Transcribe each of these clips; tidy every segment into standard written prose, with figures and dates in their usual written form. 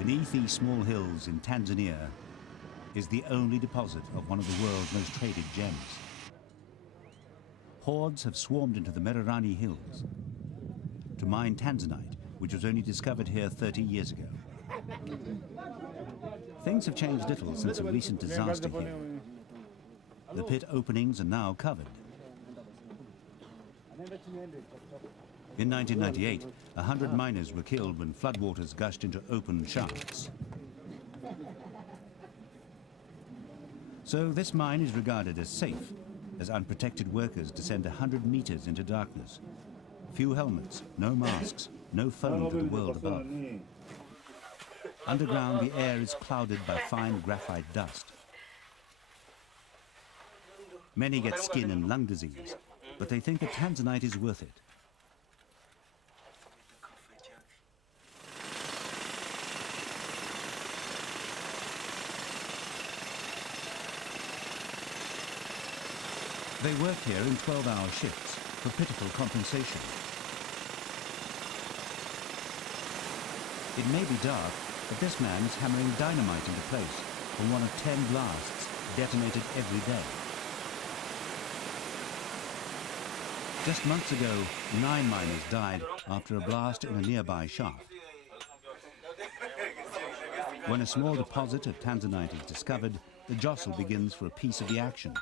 Beneath these small hills in Tanzania is the only deposit of one of the world's most traded gems. Hordes have swarmed into the Mererani Hills to mine Tanzanite, which was only discovered here 30 years ago. Things have changed little since a recent disaster here. The pit openings are now covered. In 1998, 100 miners were killed when floodwaters gushed into open shafts. So this mine is regarded as safe, as unprotected workers descend 100 meters into darkness. Few helmets, no masks, no phone to the world above. Underground, the air is clouded by fine graphite dust. Many get skin and lung disease, but they think that Tanzanite is worth it. They work here in 12-hour shifts for pitiful compensation. It may be dark, but this man is hammering dynamite into place from one of 10 blasts detonated every day. Just months ago, 9 miners died after a blast in a nearby shaft. When a small deposit of Tanzanite is discovered, the jostle begins for a piece of the action.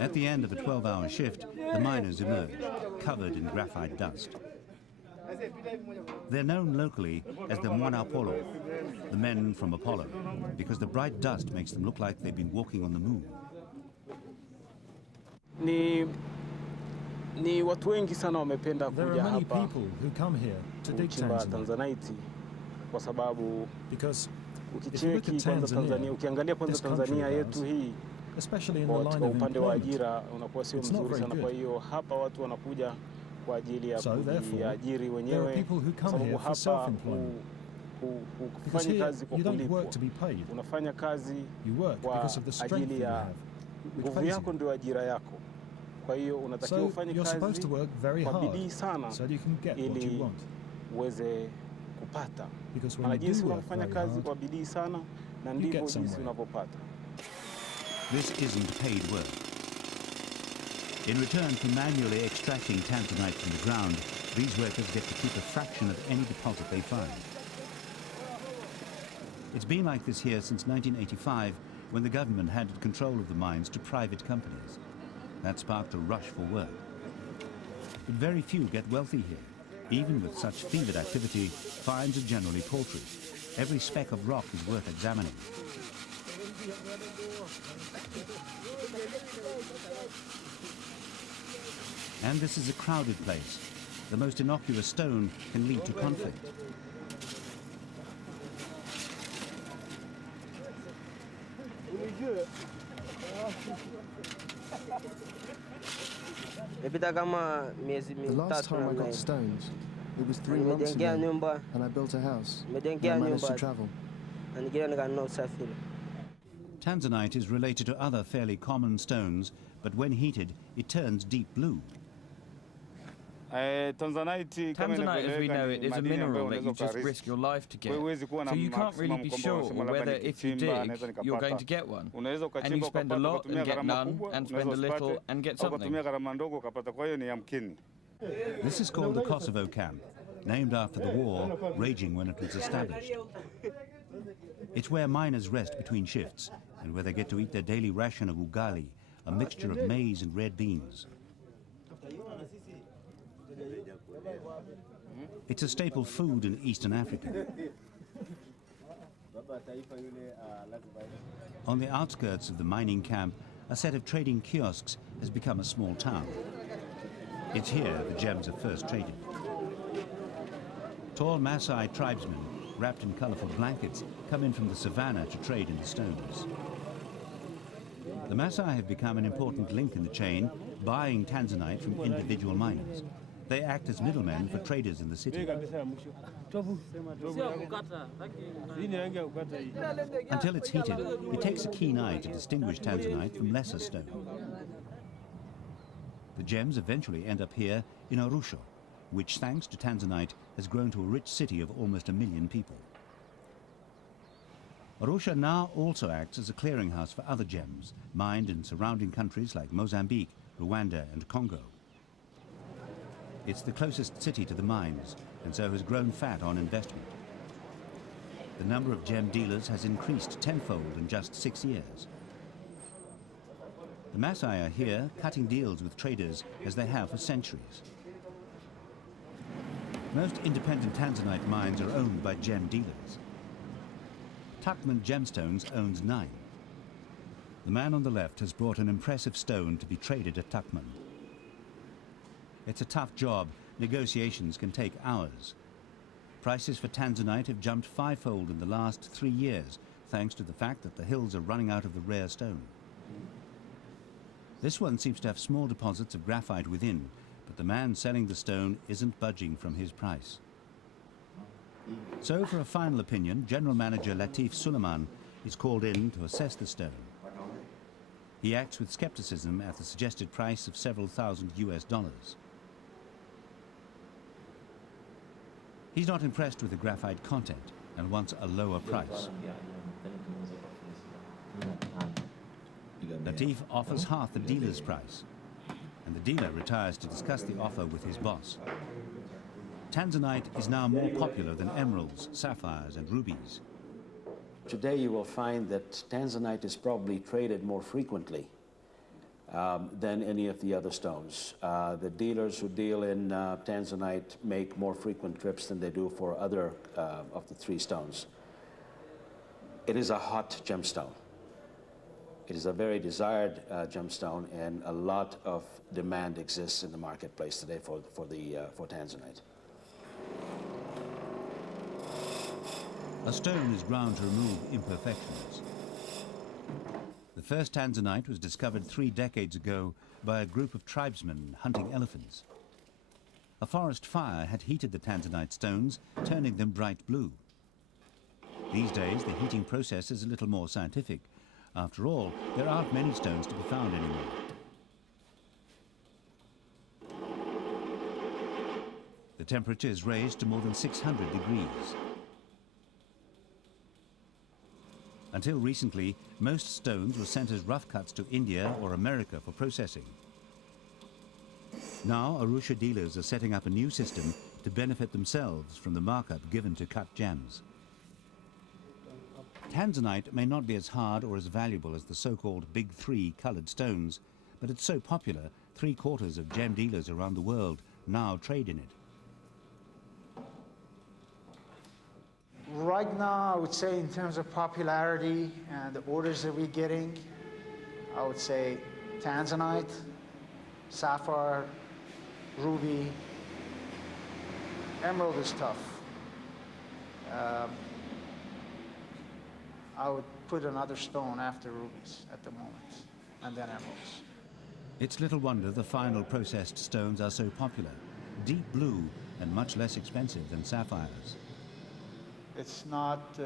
At the end of a 12-hour shift, the miners emerge, covered in graphite dust. They're known locally as the Mwana Apollo, the men from Apollo, because the bright dust makes them look like they've been walking on the moon. There are many people who come here to dig Tanzanite, because if you look at Tanzania, this country of ours, especially in the line of employment, it's not very good. So therefore, there are people who come here for self-employment. Because here, you don't work to be paid. You work because of the strength that you have, which pays you. So you're supposed to work very hard so that you can get what you want. Because when you do work very hard, you get somewhere. This isn't paid work. In return for manually extracting Tanzanite from the ground, these workers get to keep a fraction of any deposit they find. It's been like this here since 1985, when the government handed control of the mines to private companies. That sparked a rush for work. But very few get wealthy here. Even with such fevered activity, finds are generally paltry. Every speck of rock is worth examining. And this is a crowded place. The most innocuous stone can lead to conflict. The last time I got stones, it was 3 months ago, and I built a house, and I managed to travel. Tanzanite is related to other fairly common stones, but when heated, it turns deep blue. Tanzanite, as we know it, is a mineral that you just risk your life to get. So you can't really be sure whether if you dig, you're going to get one. And you spend a lot and get none, and spend a little and get something. This is called the Kosovo camp, named after the war raging when it was established. It's where miners rest between shifts, and where they get to eat their daily ration of ugali, a mixture of maize and red beans. It's a staple food in Eastern Africa. On the outskirts of the mining camp, a set of trading kiosks has become a small town. It's here the gems are first traded. Tall Maasai tribesmen, wrapped in colorful blankets, come in from the savannah to trade in the stones. The Maasai have become an important link in the chain, buying Tanzanite from individual miners. They act as middlemen for traders in the city. Until it's heated, it takes a keen eye to distinguish Tanzanite from lesser stone. The gems eventually end up here in Arusha, which, thanks to Tanzanite, has grown to a rich city of almost 1 million people. Arusha now also acts as a clearinghouse for other gems, mined in surrounding countries like Mozambique, Rwanda and Congo. It's the closest city to the mines, and so has grown fat on investment. The number of gem dealers has increased tenfold in just 6 years. The Maasai are here cutting deals with traders as they have for centuries. Most independent Tanzanite mines are owned by gem dealers. Tuckman Gemstones owns 9. The man on the left has brought an impressive stone to be traded at Tuckman. It's a tough job. Negotiations can take hours. Prices for Tanzanite have jumped 5-fold in the last 3 years, thanks to the fact that the hills are running out of the rare stone. This one seems to have small deposits of graphite within, but the man selling the stone isn't budging from his price. So, for a final opinion, General Manager Latif Suleiman is called in to assess the stone. He acts with skepticism at the suggested price of several thousand US dollars. He's not impressed with the graphite content and wants a lower price. Latif offers half the dealer's price, and the dealer retires to discuss the offer with his boss. Tanzanite is now more popular than emeralds, sapphires and rubies. Today you will find that Tanzanite is probably traded more frequently than any of the other stones. The dealers who deal in Tanzanite make more frequent trips than they do for other of the 3 stones. It is a hot gemstone. It is a very desired gemstone, and a lot of demand exists in the marketplace today for Tanzanite. A stone is ground to remove imperfections. The first Tanzanite was discovered 3 decades ago by a group of tribesmen hunting elephants. A forest fire had heated the Tanzanite stones, turning them bright blue. These days, the heating process is a little more scientific. After all, there aren't many stones to be found anymore. The temperature is raised to more than 600 degrees. Until recently, most stones were sent as rough cuts to India or America for processing. Now, Arusha dealers are setting up a new system to benefit themselves from the markup given to cut gems. Tanzanite may not be as hard or as valuable as the so-called Big 3 colored stones, but it's so popular, 3/4 of gem dealers around the world now trade in it. Right now, I would say in terms of popularity and the orders that we're getting, I would say Tanzanite, sapphire, ruby, emerald is tough. I would put another stone after rubies at the moment, and then emeralds. It's little wonder the final processed stones are so popular, deep blue and much less expensive than sapphires. It's not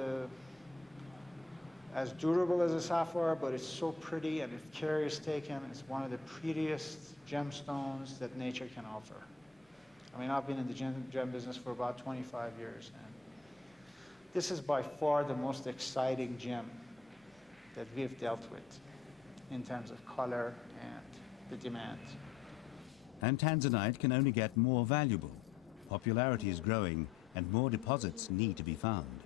as durable as a sapphire, but it's so pretty, and if care is taken, it's one of the prettiest gemstones that nature can offer. I mean, I've been in the gem business for about 25 years, and this is by far the most exciting gem that we've dealt with in terms of color and the demand. And Tanzanite can only get more valuable. Popularity is growing, and more deposits need to be found.